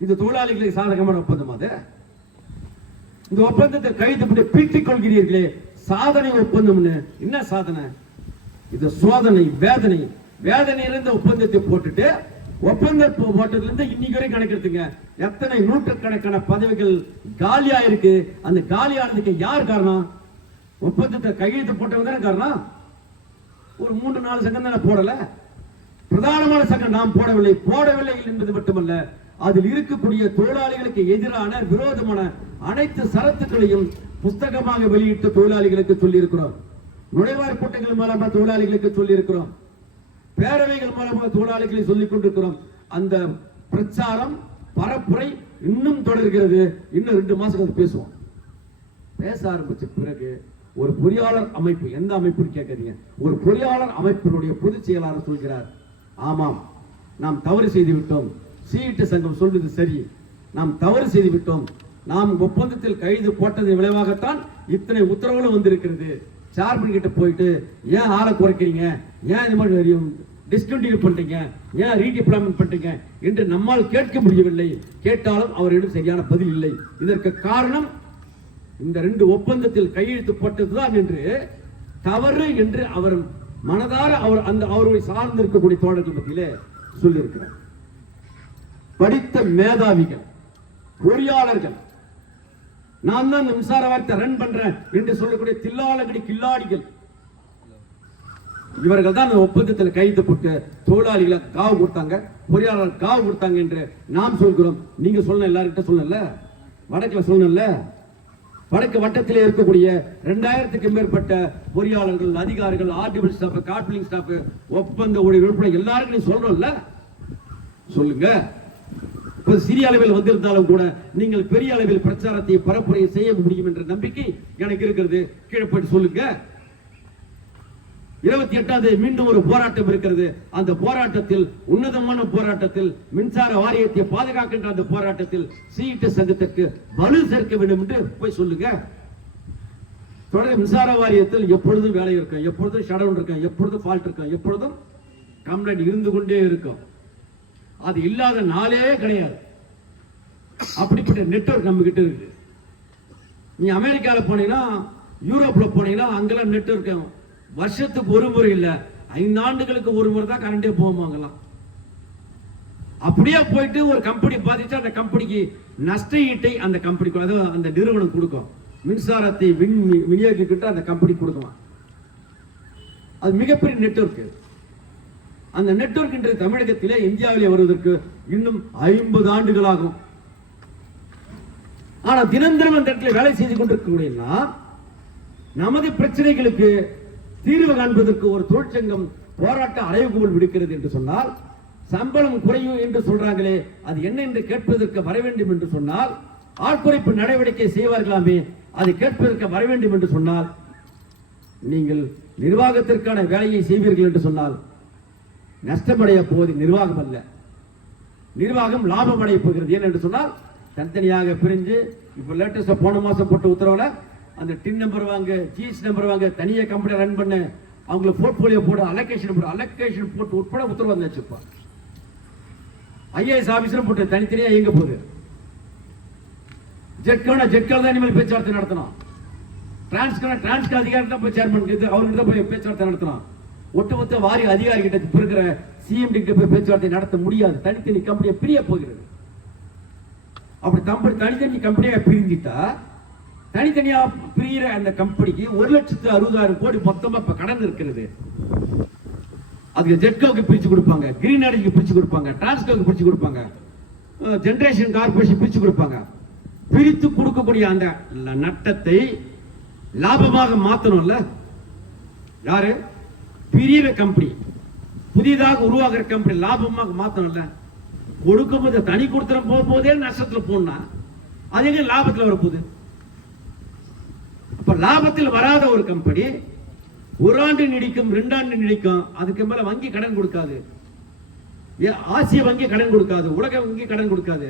இது தொழிலாளிகளுக்கு சாதகமான ஒப்பந்தம். அது இந்த ஒப்பந்தத்தை கையெழுத்து போட்டு பீட்டிக் கொள்கிறீர்களே, சாதனை ஒப்பந்தம். என்ன சாதனை இது? சோதனை, வேதனை. வேதனை இருந்த ஒப்பந்தத்தை போட்டுட்டு ஒப்பந்தம் போட்டதுல இருந்து இன்னைக்கு வரை கணக்கெடுத்துங்க எத்தனை நூற்றுக்கணக்கான பதவிகள் காலியா இருக்கு. அந்த காலியானதுக்கு யார் காரணம்? ஒப்பந்தத்தை கையெழுத்து போட்டவங்க தானே காரணம். ஒரு 3-4 சங்கம் தானே போடல. பிரதானமான சங்கம் நாம் போடவில்லை என்பது மட்டுமல்ல, அதில் இருக்கக்கூடிய தொழிலாளிகளுக்கு எதிரான விரோதமான அனைத்து சரத்துக்களையும் புஸ்தகமாக வெளியிட்டு தொழிலாளிகளுக்கு சொல்லி இருக்கிறோம். நுழைவார் கூட்டங்கள் மூலமாக தொழிலாளிகளுக்கு சொல்லி இருக்கிறோம். பேரவைகள் மூலமாக தொழிலாளிகளை சொல்லிக் கொண்டிருக்கிறோம். அந்த பிரச்சாரம் பரப்புரை இன்னும் தொடர்கிறது. இன்னும் 2 மாசம் பேசுவோம். பேச ஆரம்பிச்ச பிறகு ஒரு பொறியாளர் அமைப்பு, எந்த அமைப்புன்னு கேட்கறீங்க, ஒரு பொறியாளர் அமைப்பினுடைய பொதுச் செயலாளர் சொல்கிறார், ஆமாம் நாம் தவறு செய்து விட்டோம், சீட்டு சங்கம் சொல்வது சரி, நாம் தவறு செய்து விட்டோம், நாம் ஒப்பந்தத்தில் கைது போட்டதன் விளைவாகத்தான் இத்தனை உத்தரவுகளும் வந்திருக்கிறது. சேர்மன் கிட்ட போயிட்டு ஏன் ஆளை குறைக்கிறீங்க, ஏன் இந்த மாதிரி டிஸ்கண்டினியூ பண்றீங்க, ஏன் ரீடிப்ளாய்மென்ட் பண்றீங்க என்று நம்மால் கேட்க முடியவில்லை. கேட்டாலும் அவரிடம் சரியான பதில் இல்லை. இதற்கு காரணம் இந்த 2 ஒப்பந்தத்தில் கையெழுத்து போட்டதுதான் என்று தவறு என்று அவர் மனதார அவரை சார்ந்திருக்கக்கூடிய தோழர்கள் மத்தியிலே சொல்லியிருக்கிறார். படித்த மேதாவிகள், பொறியாளர்கள், நான் தான் மின்சார வாரியத்தை ரன் பண்றேன் என்று சொல்லக்கூடிய தில்லாலங்கடி கில்லாடிகள், இவர்கள் தான் ஒப்பந்தத்தில் கைது போட்டு தொழிலாளிகளை காவு கொடுத்தாங்க, பொறியாளர்கள் காவு கொடுத்தாங்க என்று நாம் சொல்கிறோம். நீங்க சொல்ல எல்லார்கிட்ட சொல்லல, வடக்குல சொல்லல, வடக்கு வட்டத்தில் இருக்கக்கூடிய 2000க்கு மேற்பட்ட பொறியாளர்கள், அதிகாரிகள், ஆர்டிபிள் ஸ்டாஃப், கார்ட்பிளிங் ஸ்டாஃப், ஒப்பந்த ஊழியர் உட்பட எல்லாருக்கும் நீ சொல்றோம்ல, சொல்லுங்க. இப்ப சிறிய அளவில் வந்திருந்தாலும் கூட நீங்கள் பெரிய அளவில் பிரச்சாரத்தை பரப்புரையை செய்ய முடியும் என்ற நம்பிக்கை எனக்கு இருக்கிறது. கீழே போயிட்டு சொல்லுங்க. 28ஆம் தேதி மீண்டும் ஒரு போராட்டம் இருக்கிறது. அந்த போராட்டத்தில், உன்னதமான போராட்டத்தில், மின்சார வாரியத்தை பாதுகாக்கின்ற அந்த போராட்டத்தில் சீட்டு சங்கத்திற்கு வலு சேர்க்க வேண்டும் என்று போய் சொல்லுங்க. தொடர் மின்சார வாரியத்தில் எப்பொழுதும் வேலை இருக்கும், எப்பொழுதும் ஷட் டவுன் இருக்கும், எப்பொழுதும் ஃபால்ட் இருக்கும், எப்பொழுதும் கம்ப்ளைண்ட் இருந்து கொண்டே இருக்கும். அது இல்லாத நாளே கிடையாது. அப்படிப்பட்ட நெட்வொர்க் நம்ம கிட்ட இருக்கு. நீ அமெரிக்கால போனீங்கன்னா, யூரோப்ல போனீங்கன்னா அங்கெல்லாம் நெட்வொர்க் வருஷத்துக்கு ஒரு முறை இல்ல 5 ஆண்டுகளுக்கு ஒரு முறை தான் கரண்டே போவாங்கலாம். அப்படியே போயிட்டு ஒரு கம்பெனி பாதிச்சா அந்த கம்பெனிக்கு நஷ்ட ஈட்டை அந்த கம்பெனிக்கு அந்த நிறுவனம் கொடுக்கும். மின்சாரத்தை விநியோகிக்கிட்டு அந்த கம்பெனி கொடுக்கலாம். அது மிகப்பெரிய நெட்வொர்க். அந்த நெட்வொர்க் இன்றைய தமிழகத்திலே இந்தியாவிலே வருவதற்கு இன்னும் 50 ஆண்டுகள் ஆகும். ஆனா தினந்தரம் அந்த இடத்துல வேலை செய்து கொண்டிருக்கக்கூடிய நமது பிரச்சனைகளுக்கு தீர்வு காண்பதற்கு ஒரு தொழிற்சங்கம் போராட்ட அறைகூவல் விடுக்கிறது என்று சொன்னால், சம்பளம் குறையும் என்று சொல்றாங்களே அது என்ன என்று கேட்பதற்கு வர வேண்டும் என்று சொன்னால், ஆட்குறைப்பு நடவடிக்கை செய்வார்களாமே அதை கேட்பதற்கு வர வேண்டும் என்று சொன்னால், நீங்கள் நிர்வாகத்திற்கான வேலையை செய்வீர்கள் என்று சொன்னால் நஷ்டமடைய போவது நிர்வாகம் அல்ல, நிர்வாகம் லாபம் அடைய போகிறது. ஏன் என்று சொன்னால் தனித்தனியாக பிரிஞ்சு இப்ப லேட்டஸ்டா போன மாசம் போட்ட உத்தரவுல அந்த டின் நம்பர் வாங்க, ஜிஎஸ் நம்பர் வாங்க, தனியாக கம்பெனி ரன் பண்ண, அவங்களுக்கு போர்ட்போலியோ போட, அலோகேஷன் போட்டு உட்பட உத்தரவு வந்துச்சுப்பா. ஐஏஎஸ் ஆபீசரும் போட்டு தனித்தனியா இயங்க போகுது. ஜெட்கால தான் இனிமேல் பேச்சுவார்த்தை நடத்தணும். டிரான்ஸ்கா அதிகாரி தான் போய் சேர்மன் அவர்கிட்ட தான் போய் பேச்சுவார்த்தை நடத்தணும். ஒட்டுமொத்த வாரிய அதிகாரி கிட்ட இருக்கிற சிஎம்டி கிட்ட போய் பேச்சுவார்த்தை நடத்த முடியாது. தனித்தனி கம்பெனியை பிரிய போகிறது. அப்படி தனித்தனி கம்பெனியா பிரிஞ்சிட்டா, தனித்தனியா பிரிகிற அந்த கம்பெனிக்கு 1,60,000 கோடி மொத்தமா இப்ப கடன் இருக்கிறது. அதுக்கு ஜெட்கோக்கு பிரிச்சு கொடுப்பாங்க, கிரீன் எனர்ஜிக்கு பிரிச்சு கொடுப்பாங்க, டிரான்ஸ்கோக்கு பிரிச்சு கொடுப்பாங்க, ஜெனரேஷன் கார்பரேஷன் பிரிச்சு கொடுப்பாங்க. பிரித்து கொடுக்கக்கூடிய அந்த நட்டத்தை லாபமாக மாத்தணும்ல. யாரு பிரிகிற கம்பெனி, புதிதாக உருவாகிற கம்பெனி லாபமாக மாத்தணும்ல. கொடுக்கும்போது தனி கொடுத்துற போதே நஷ்டத்துல போனா அது எங்க லாபத்தில் வரப்போகுது? அப்ப லாபத்தில் வராத ஒரு கம்பெனி 1 ஆண்டு நீடிக்கும், 2 ஆண்டு நீடிக்கும். அதுக்கு மேல வங்கி கடன் கொடுக்காது, ஆசிய வங்கி கடன் கொடுக்காது, உலக வங்கி கடன் கொடுக்காது.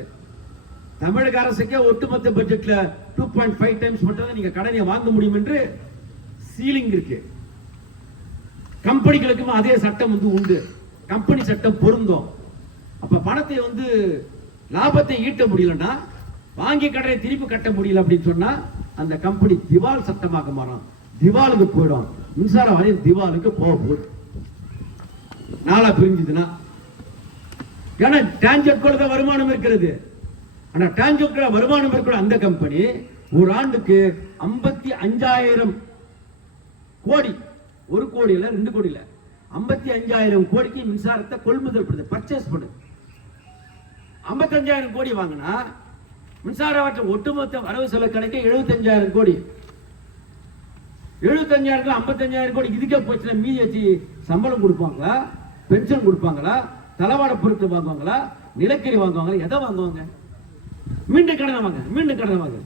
தமிழக அரசுக்கே ஒட்டுமொத்த பட்ஜெட்ல 2.5 டைம்ஸ் மட்டும் நீங்க கடனை வாங்க முடியும் என்று சீலிங் இருக்கு. கம்பெனிகளுக்கும் அதே சட்டம் உண்டு, கம்பெனி சட்டம் பொருந்தும். அப்ப பணத்தை லாபத்தை ஈட்ட முடியலன்னா, வாங்கி கடனை திருப்பி கட்ட முடியல அப்படின்னு சொன்னா அந்த கம்பெனி திவால் சட்டமாக மாறும், திவாலுக்கு போயிடும். மின்சார வாரியம் திவாலுக்கு போக போகுது நாளா பிரிஞ்சுதுன்னா. ஏன்னா டான்ஜெட்கோல தான் வருமானம் இருக்கிறது. ஆனா டான்ஜெட்கோல வருமானம் இருக்கிற அந்த கம்பெனி ஒரு ஆண்டுக்கு 55,000 கோடி, 1 கோடி இல்ல 2 கோடி இல்ல 55,000 கோடிக்கு மின்சாரத்தை கொள்முதல் பண்ணுது, பர்ச்சேஸ் பண்ணுது. 55,000 கோடி வாங்கினா மின்சார வாரியம் ஒட்டுமொத்த வரவு செலவு கணக்கு 75,000 கோடி. 75,000 55,000 கோடி இதுக்கே போச்சுன்னா மீதி வச்சு சம்பளம் கொடுப்பாங்களா, பென்ஷன் கொடுப்பாங்களா, தளவாட பொருட்கள் வாங்குவாங்களா, நிலக்கரி வாங்குவாங்களா, எதை வாங்குவாங்க? மீண்டும் கடனை வாங்க.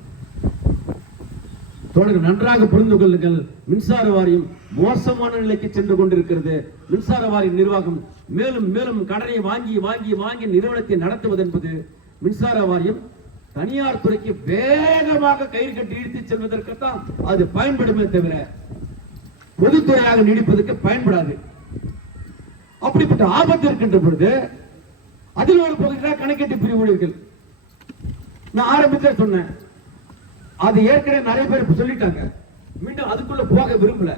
தொடர்ந்து நன்றாக புரிந்து கொள்ளுங்கள். மின்சார வாரியம் மோசமான நிலைக்கு சென்று கொண்டிருக்கிறது. மின்சார வாரிய நிர்வாகம் மேலும் மேலும் கடனை வாங்கி நிறுவனத்தை நடத்துவது என்பது மின்சார வாரியம் தனியார் துறைக்கு வேகமாக கயிறு கட்டி இழுத்து செல்வதற்குத்தான் அது பயன்படுமே தவிர பொதுத்துறையாக நீடிப்பதற்கு பயன்படாது. அப்படிப்பட்ட ஆபத்து இருக்கின்ற பொழுது அதில் ஒரு பகுதியில் கணக்கீட்டு பிரிவு ஊழியர்கள், நான் ஆரம்பிச்சே சொன்னேன், அது ஏற்கனவே நிறைய பேர் சொல்லிட்டாங்க, மீண்டும் அதுக்குள்ள போக விரும்பல.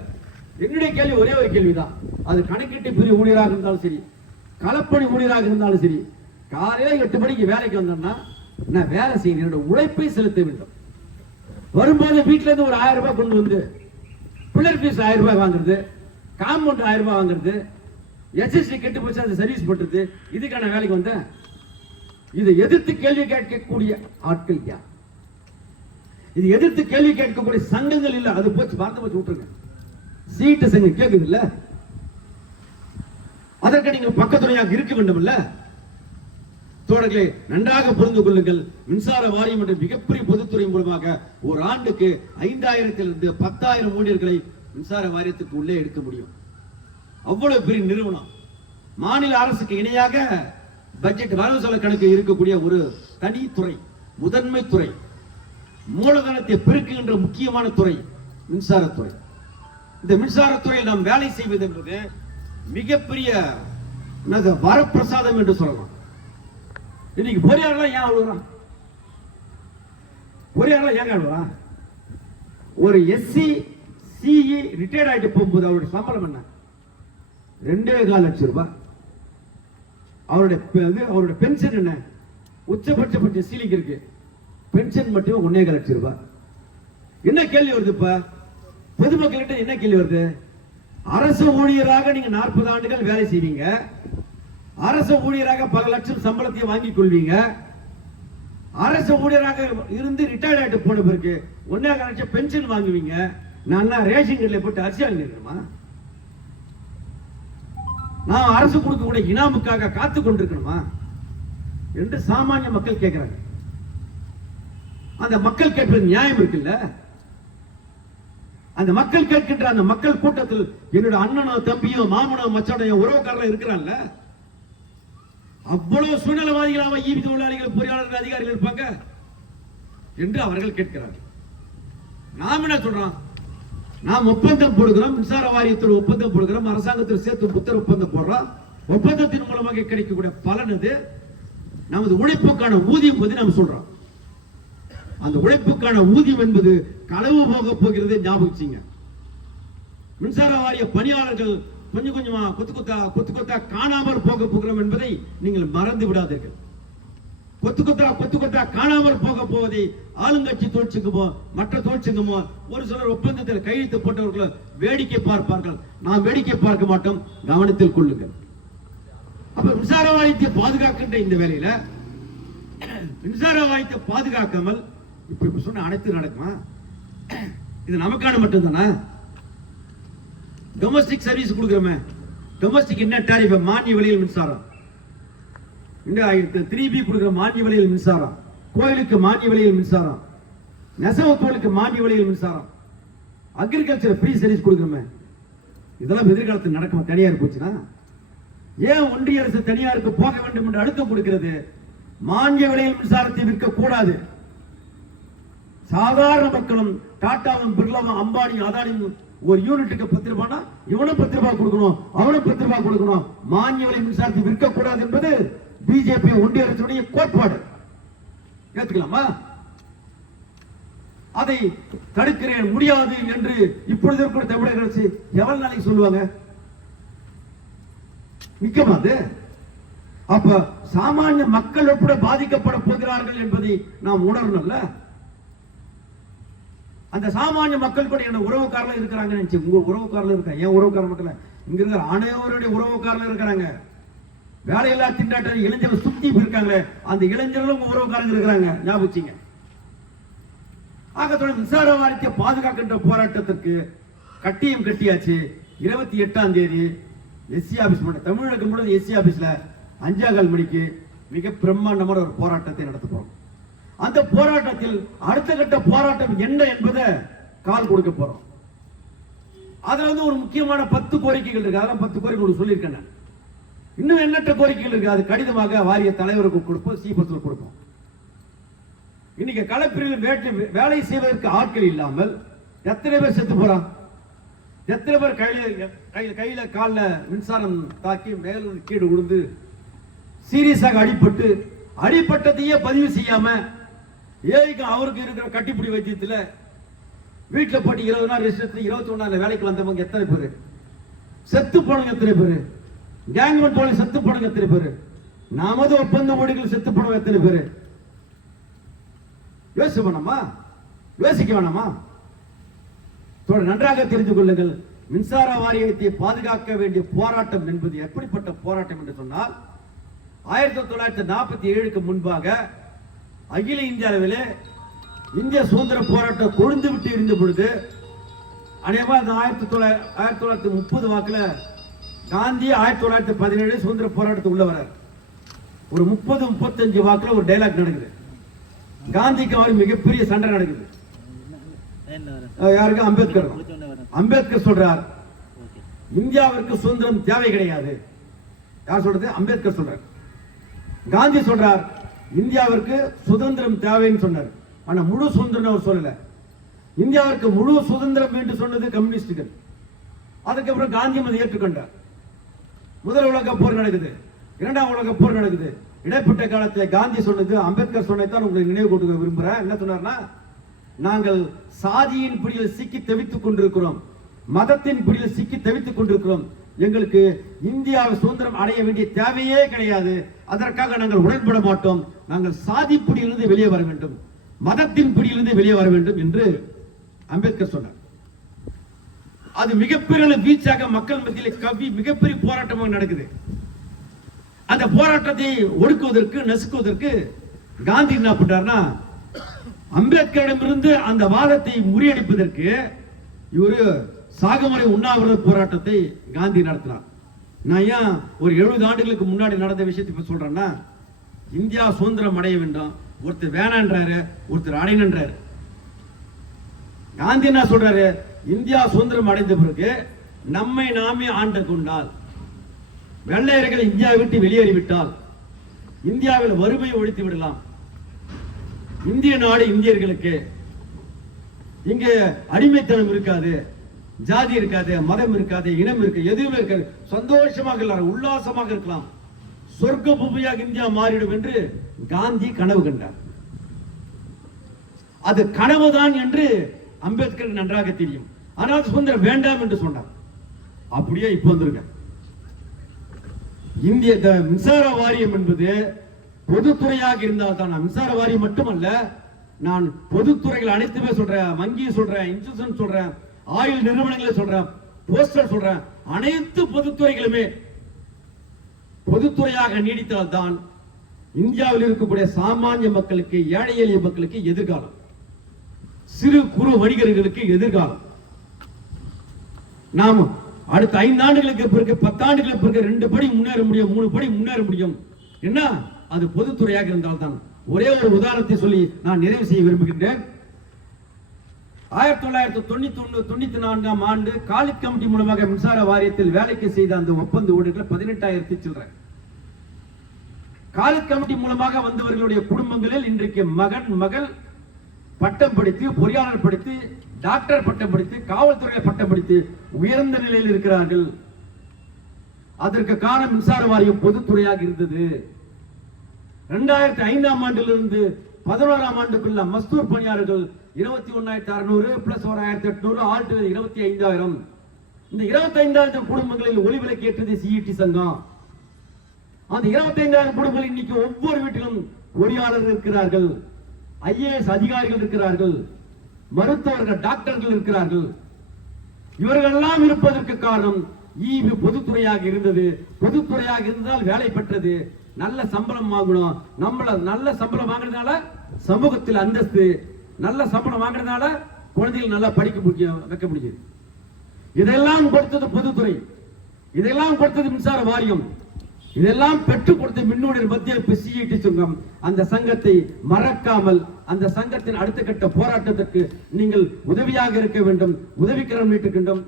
என்னுடைய கேள்வி ஒரே ஒரு கேள்விதான். அது கணக்கீட்டு பிரிவு ஊழியராக இருந்தாலும் சரி, களப்பணி ஊழியராக இருந்தாலும் சரி, காலையில 8 மணிக்கு வேலைக்கு வந்தோம்னா நான் வேலை செய்யணும், என்னோட உழைப்பை செலுத்த வேண்டும். வரும்போது வீட்டுல இருந்து ஒரு 1000 ரூபாய் கொண்டு வந்து பிள்ளர் பீஸ் 1000 ரூபாய் வாங்குறது, காம்பவுண்ட் 1000 ரூபாய் வாங்குறது, எஸ்எஸ்டி கெட்டு போச்சு அதை சர்வீஸ் பண்றது, இதுக்கான வேலைக்கு வந்தேன். இதை எதிர்த்து கேள்வி கேட்கக்கூடிய ஆட்கள் யார்? இது எதிர்த்து கேள்வி கேட்கக்கூடிய சங்கங்கள் இல்ல, அது போச்சு, பார்த்து போச்சு விட்டுருங்க. சீட்டு சங்கம் கேட்குது இல்ல, அதற்கு நீங்கள் பக்கத்துணையாக இருக்க வேண்டும் இல்ல. தோழர்களே, நன்றாக புரிந்து கொள்ளுங்கள். மின்சார வாரியம் என்ற மிகப்பெரிய பொதுத்துறை மூலமாக ஒரு ஆண்டுக்கு 5,000 to 10,000 ஊழியர்களை மின்சார வாரியத்துக்கு உள்ளே எடுக்க முடியும். அவ்வளவு பெரிய நிறுவனம். மாநில அரசுக்கு இணையாக பட்ஜெட் வரவு செலவு கணக்கு இருக்கக்கூடிய ஒரு தனி துறை, முதன்மை துறை, மூலதனத்தை பெருக்குகின்ற முக்கியமான துறை மின்சாரத்துறை. இந்த மின்சாரத்துறையில் நாம் வேலை செய்வது என்பது மிகப்பெரிய வரப்பிரசாதம் என்று சொல்லலாம். இன்னைக்கு பொறியாளர்லாம் ஏன் அழுகுறான்? பொறியாளர்லாம் ஏங்க அழுகுறான்? ஒரு எஸ்சி சிஇ ரிட்டையர்ட் ஆயிட்டு போகும்போது அவருடைய சம்பளம் என்ன? 2.25 லட்சம் ரூபாய். அவருடைய பென்ஷன் என்ன? உச்சபட்ச சீலிங் இருக்கு. பென்ஷன் மட்டும் 1.25 லட்சம் ரூபாய். என்ன கேள்வி வருது? இப்ப பொதுமக்கள்கிட்ட என்ன கேள்வி வருது? அரசு ஊழியராக நீங்க 40 ஆண்டுகள் வேலை செய்வீங்க, அரசு ஊழியராக பல லட்சம் சம்பளத்தை வாங்கிக் கொள்வீங்க, அரசு ஊழியராக இருந்து ரிட்டையர்ட் ஆயிட்டு போன பிறகு 1.25 லட்சம் பென்ஷன் வாங்குவீங்க. நான் ரேஷன் கடையில் போட்டு அரிசி வாங்கிருக்கணுமா? நான் அரசு கொடுக்கக்கூடிய இனாமுக்காக காத்து கொண்டிருக்கணுமா என்று சாமானிய மக்கள் கேட்கிறாங்க. அந்த மக்கள் கேட்பது நியாயம் இருக்குல்ல? அந்த மக்கள் கேட்கின்ற அந்த மக்கள் கூட்டத்தில் என்னோட அண்ணனோ தம்பியோ மாமனோ மச்சானோ உறவுக்காரோ இருக்கிறான்ல, அவ்வளவு சுயநலவாதிகளாக ஈவி தொழிலாளிகள் பொறியாளர்கள் அதிகாரிகள் இருப்பாங்க என்று அவர்கள் கேட்கிறார்கள். நாம் என்ன சொல்றோம்? நாம் ஒப்பந்தம் போடுகிறோம், மின்சார வாரியத்தில் ஒப்பந்தம் போடுகிறோம், அரசாங்கத்தில் சேர்த்து புத்தர் ஒப்பந்தம் போடுறோம். ஒப்பந்தத்தின் மூலமாக கிடைக்கக்கூடிய பலன் அது நமது உழைப்புக்கான ஊதியம் பற்றி நாம் சொல்றோம். அந்த உழைப்புக்கான ஊதியம் என்பது களவு போக போகிறது. ஞாபகிச்சிங்க. மின்சார வாரிய பணியாளர்கள் கொஞ்சம் கொஞ்சமா கொத்து கொத்தா காணாமல் போக போகிறோம் என்பதை நீங்கள் மறந்து விடாதீர்கள். கொத்து கொத்தா காணாமல் போக போவதை ஆளுங்கட்சி தொழிற்சங்கமோ மற்ற தொழிற்சங்கமோ ஒரு சிலர் ஒப்பந்தத்தில் கையெழுத்து போட்டவர்கள் வேடிக்கை பார்ப்பார்கள். நாம் வேடிக்கை பார்க்க மாட்டோம், கவனத்தில் கொள்ளுங்கள். அப்ப மின்சார வாரியத்தை பாதுகாக்கின்ற இந்த வேலையில மின்சார வாரியத்தை பாதுகாக்காமல் இப்ப சொன்ன அனைத்து நடக்குமா? இது நமக்கான மட்டும்தானா? டொமஸ்டிக் சர்வீஸ் கொடுக்கிறோமே, டொமஸ்டிக் என்ன டாரிஃப், மானிய விலையில் மின்சாரம், 3B கொடுக்கிற மானிய விலையில் மின்சாரம், கோயிலுக்கு மானிய விலையில் மின்சாரம், நெசவு தொழிலுக்கு மானிய விலையில் மின்சாரம், அக்ரிகல்ச்சர் ஃப்ரீ சர்வீஸ் கொடுக்கிறோமே, இதெல்லாம் எதிர்காலத்தில் நடக்குமா? தனியார் போச்சுன்னா ஏன் ஒன்றிய அரசு தனியாருக்கு போக வேண்டும் என்று அழுத்தம் கொடுக்கிறது? மானிய விலையில் மின்சாரத்தை விற்க கூடாது. சாதாரண மக்களும் டாட்டாவும் பிர்லாவும் அம்பானியும் அதானியும் ஒரு யூனிட்டுக்கு 10 ரூபாய்னா இவனும் 10 ரூபாய் கொடுக்கணும், அவனும் 10 ரூபாய் கொடுக்கணும். மானிய விலை மின்சாரத்தை விற்க கூடாது என்பது பிஜேபி ஒன்றிய அரசுடைய கோட்பாடு. ஏத்துக்கலாமா? அதை தடுக்கிறேன் முடியாது என்று இப்பொழுது இருக்கிற தமிழக அரசு எவ்வளவு நாளைக்கு சொல்லுவாங்க? நிக்கமாது. அப்ப சாமானிய மக்கள் எப்படி பாதிக்கப்பட போகிறார்கள் என்பதை நாம் உணரணும்ல. அந்த சாமானிய மக்கள் கூட என்ன உறவுக்காரர்கள் இருக்கிறாங்க. உங்க உறவுக்காரர்கள் இருக்காங்க, என் உறவுக்கார மக்கள் இங்க இருக்கிற அனைவருடைய உறவுக்காரர்கள் இருக்கிறாங்க. வேலையில்லா திண்டாட்ட இளைஞர்கள் சுத்தி இருக்காங்களே, அந்த இளைஞர்களும் உறவுக்காரங்க இருக்கிறாங்க. ஞாபகம். ஆக மின்சார வாரியத்தை பாதுகாக்கின்ற போராட்டத்திற்கு கட்டியம் கட்டியாச்சு. 28ஆம் தேதி எஸ்சி ஆபீஸ் தமிழக முழுவதும் எஸ்சி ஆபீஸ்ல 5:15 மணிக்கு மிக பிரம்மாண்டமான ஒரு போராட்டத்தை நடத்த போறோம். அந்த போராட்டத்தில் அடுத்த கட்ட போராட்டம் என்ன என்பதை கால் கொடுக்க போறோம். அதுல ஒரு முக்கியமான 10 கோரிக்கைகள் இருக்கு. அதெல்லாம் 10 கோரிக்கைகள் சொல்லியிருக்கேன். இன்னும் எண்ணற்ற கோரிக்கைகள் இருக்கு. அது கடிதமாக வாரிய தலைவருக்கு கொடுப்போம், சீபத்தில் கொடுப்போம். இன்னைக்கு களப்பிரிவில் வேலை செய்வதற்கு ஆட்கள் இல்லாமல் எத்தனை பேர் செத்து போறான்? எத்தனை பேர் கையில காலில் மின்சாரம் தாக்கி மேலும் கீழே விழுந்து சீரியஸாக அடிப்பட்டதையே பதிவு செய்யாம ஏய்க்கு அவருக்கு இருக்கிற கட்டிப்பிடி வைத்தியத்தில் வீட்டில் போட்டு 20 நாள் ரெஸ்ட் 21 வேலைக்கு வந்தவங்க எத்தனை பேரு செத்து போனவங்க? எத்தனை பேரு கேங்மன் போல செத்து போனவங்க? எத்தனை பேரு நமது ஒப்பந்த ஊழியர்கள் செத்து போனவங்க? எத்தனை பேரு? யோசிக்க வேணாமா? யோசிக்க வேணாமா? நன்றாக தெரிந்து கொள்ளுங்கள். மின்சார வாரியத்தை பாதுகாக்க வேண்டிய போராட்டம் என்பது எப்படிப்பட்ட போராட்டம் என்று சொன்னால் 1947க்கு முன்பாக அகில இந்திய அளவிலே இந்திய சுதந்திர போராட்டம் கொழுந்து விட்டு இருந்த பொழுது அநேகமாக 1930 வாக்குல காந்தி 1917 சுதந்திர போராட்டத்துக்கு உள்ள வரார். ஒரு 30-35 வாக்குல ஒரு டைலாக் நடக்குது. காந்திக்கு அவர் மிகப்பெரிய சண்டை நடக்குது. யாருக்கு? அம்பேத்கர் சொல்றார் இந்தியாவிற்கு சுதந்திரம் தேவை கிடையாது. யார் சொல்றது? அம்பேத்கர் சொல்றார். காந்தி சொல்றார் இந்தியாவிற்கு சுதந்திரம் தேவைன்னு சொன்னார். ஆனா முழு சுதந்திரம் அவர் சொல்லல. இந்தியாவிற்கு முழு சுதந்திரம் என்று சொன்னது கம்யூனிஸ்டுகள். அதுக்கப்புறம் காந்தி அதை ஏற்றுக்கொண்டார். முதல் உலக போர் நடக்குது, 2ஆம் உலக போர் நடக்குது, இடைப்பட்ட காலத்தில் காந்தி சொன்னது, அம்பேத்கர் சொன்னதான் உங்களுக்கு நினைவு கொடுக்க விரும்புறேன். என்ன சொன்னார்னா, நாங்கள் சாதியின் பிடியில் சிக்கி தவித்துக் கொண்டிருக்கிறோம், மதத்தின் பிடியில் சிக்கி தவித்துக் கொண்டிருக்கிறோம். எங்களுக்கு இந்தியாவை சுதந்திரம் அடைய வேண்டிய தேவையே கிடையாது. அதற்காக நாங்கள் உடன்பட மாட்டோம். நாங்கள் சாதி பிடியிலிருந்து வெளியே வர வேண்டும், மதத்தின் பிடியிலிருந்து வெளியே வர வேண்டும் என்று அம்பேத்கர் சொன்னார். அது மிகப்பெரிய வீச்சாக மக்கள் மத்தியில் கவி மிகப்பெரிய போராட்டமாக நடக்குது. அந்த போராட்டத்தை ஒடுக்குவதற்கு, நசுக்குவதற்கு காந்தி என்ன பண்றாருன்னா, அம்பேத்கரிடமிருந்து அந்த வாதத்தை முறியடிப்பதற்கு இவரு சாகுமறை உண்ணாவிரத போராட்டத்தை காந்தி நடத்தினார். நான் ஏன் ஒரு 70 ஆண்டுகளுக்கு முன்னாடி நடந்த விஷயத்தை இப்ப சொல்றேன்னா, இந்தியா சுதந்திரம் அடைய வேண்டும், ஒருத்தர் வேணான்றாரு, ஒருத்தர் அடையன்றாரு. காந்தி என்ன சொல்றாரு, இந்தியா சுதந்திரம் அடைந்த பிறகு நம்மை நாமே ஆண்டு கொண்டால், வெள்ளையர்கள் இந்தியாவை விட்டு வெளியேறிவிட்டால் இந்தியாவில் வறுமையை ஒழித்து விடலாம். இந்திய நாடு இந்தியர்களுக்கு, இங்கே அடிமைத்தனம் இருக்காது, ஜாதி இருக்காது, மதம் இருக்காது, இனம் இருக்காது, எதுவுமே இருக்காது, சந்தோஷமாக எல்லாரும் உல்லாசமாக இருக்கலாம், சொர்க்க பூமியாக இந்தியா மாறிடும் என்று காந்தி கனவு கண்டார். அது கனவுதான் என்று அம்பேத்கர் நன்றாக தெரியும். ஆனால் சுதந்திரம் வேண்டாம் என்று சொன்னார். அப்படியே இப்ப வந்திருக்க இந்திய மின்சார வாரியம் என்பது பொதுத்துறையாக இருந்தால் தான், மின்சார வாரியம் மட்டுமல்ல, நான் பொதுத்துறைகள் அனைத்துமே சொல்றேன், வங்கியை சொல்றேன், இன்சூரன்ஸ் சொல்றேன், ஆயில் நிறுவனங்களை சொல்றேன், போஸ்டல் சொல்றேன், அனைத்து பொதுத்துறைகளுமே பொதுத்துறையாக நீடித்தால் தான் இந்தியாவில் இருக்கக்கூடிய சாமானிய மக்களுக்கு, ஏழை எளிய மக்களுக்கு எதிர்காலம், சிறு குறு வணிகர்களுக்கு எதிர்காலம். நாம் அடுத்த 5 ஆண்டுகளுக்கு பிறகு, 10 ஆண்டுகளுக்கு பிறகு 2 படி முன்னேற முடியும், 3 படி முன்னேற முடியும். என்ன, அது பொதுத்துறையாக இருந்தால் தான். ஒரே ஒரு உதாரணத்தை சொல்லி நான் நிறைவு செய்ய விரும்புகின்றேன். 1994ஆம் ஆண்டு காலித் கமிட்டி மூலமாக மின்சார வாரியத்தில் வேலைக்கு செய்த அந்த ஒப்பந்த ஊழியர்கள் 18,000 சில்லறை. காலித் கமிட்டி மூலமாக வந்தவர்களுடைய குடும்பங்களில் இன்றைக்கு மகன், மகள் பட்டம் படித்து, பொறியாளர் படித்து, டாக்டர் பட்டம் படித்து, காவல்துறையில் பட்டம் படித்து உயர்ந்த நிலையில் இருக்கிறார்கள். அதற்கு காரணம் மின்சார வாரியம் பொதுத்துறையாக இருந்தது. 2005ஆம் ஆண்டிலிருந்து 11ஆம் ஆண்டுக்குள்ள மஸ்தூர் பணியாளர்கள் 21,600 பிளஸ் 1,800 ஆல்ட் 25,000. இந்த 25,000 குடும்பங்களில் ஒளிவிலக்கு ஏற்றது சிஇடி சங்கம். அந்த 25,000 குடும்பங்கள் இன்னைக்கு ஒவ்வொரு வீட்டிலும் பொறியாளர்கள் இருக்கிறார்கள், ஐஏஎஸ் அதிகாரிகள் இருக்கிறார்கள், மருத்துவர்கள், டாக்டர்கள் இருக்கிறார்கள். இவர்கள் எல்லாம் இருப்பதற்கு காரணம் ஈவு பொதுத்துறையாக இருந்தது. பொதுத்துறையாக இருந்தால் வேலை பெற்றது, நல்ல சம்பளம் வாங்கணும். நல்ல சம்பளம் வாங்குறதுனால சமூகத்தில் அந்தஸ்து, நல்ல சம்பளம் வாங்குறதுனால குழந்தைகள் நல்லா படிக்க வைக்க முடியுது. இதெல்லாம் கொடுத்தது பொதுத்துறை, இதெல்லாம் கொடுத்தது மின்சார வாரியம், இதெல்லாம் பெற்றுக் கொடுத்த மின்னூடர் மத்திய சிஇடி சங்கம். அந்த சங்கத்தை மறக்காமல், அந்த சங்கத்தின் அடுத்த கட்ட போராட்டத்திற்கு நீங்கள் உதவியாக இருக்க வேண்டும், உதவிக்கரம்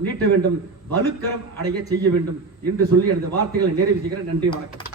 நீட்ட வேண்டும், வலுக்கரம் அடைய செய்ய வேண்டும் என்று சொல்லி எனது வார்த்தைகளை நிறைவு செய்கிறேன். நன்றி, வணக்கம்.